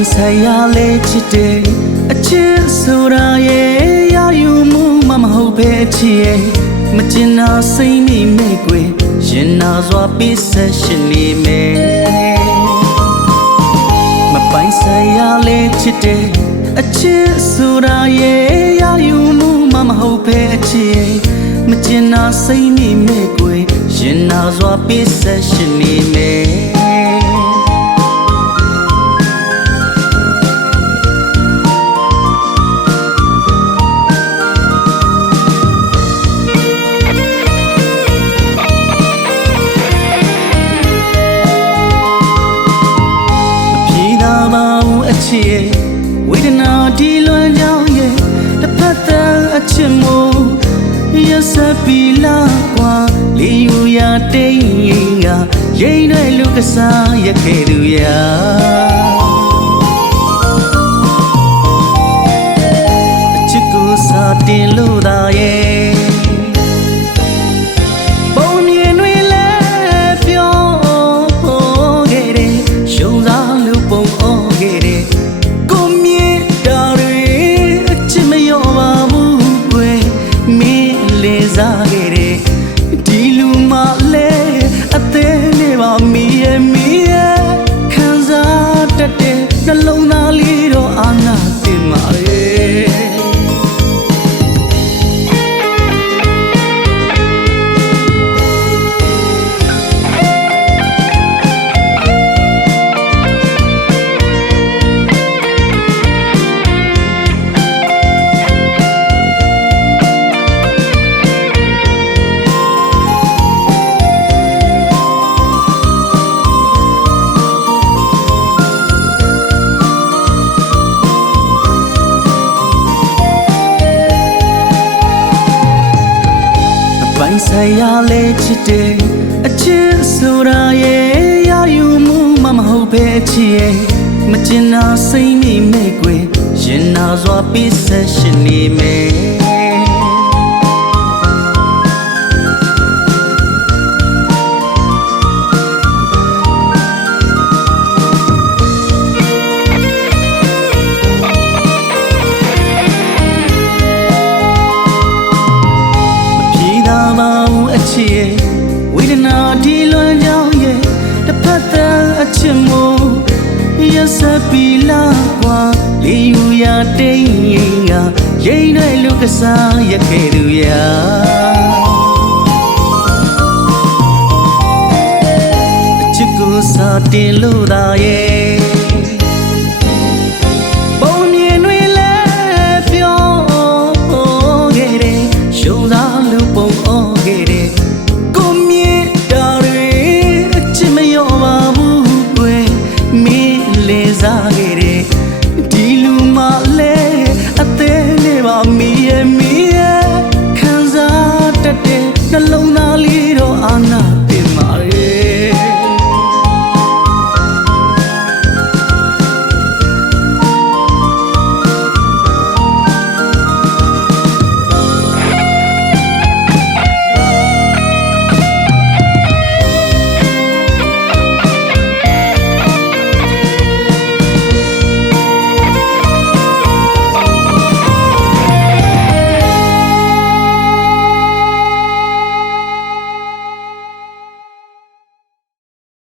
ပိုင်ဆိုင်ရလဲချစ်တယ်အချစ်ဆိုတာရဲ့ရယူမှုမမဟုတ်ပဲအချစ်ရဲ့မကျင်နာစိမ့်မိမဲ့ကွယ်ရင်နာစွာပိဆက်ရှင်နေမယ်မပိုင်ဆိုင်ရလဲချစ်တယ်အချစ်ဆိုတာရဲ့ရယူမှုမမဟုတ်ပဲအချစ်ရဲ့မကျင်နာစိမ့်မိမဲ့ကွယ်ရင်နာစွာပိဆက်ရှင်နေမယ် ချစ်ရဲ့ဝေဒနာဒီလွန်ကြောင်းရဲ့တစ်ဖက်တည်းအချစ်မို့ရစပီလာကွာလီယူရတိန်ရင်ကရိမ့်တဲ့လူကစားရခဲ့သူရာအချစ်ကိုစာတင်လို့သာရဲ့ ရဲ့ ပိုင်ဆိုင်ရလဲချစ်တယ်အချစ်ဆိုတာရဲ့ရယူမှုမမဟုတ်ပဲအချစ်ရဲ့မကျင်နာစိမ့်မိမဲ့ကွယ်ရင်နာစွာပိဆက်ရှင်နေမယ် ဦးအချစ်ရဲ့ဝေဒနာဒီလွန်ကြောင်းရဲ့တစ်ဖက်တည်းအချစ်မို့ရစပီလာကွာလီယူရတိန်ရင်ကရိမ့်တဲ့လူကစားရခဲ့သူရာအချစ်ကိုစာတင်လို့သာရဲ့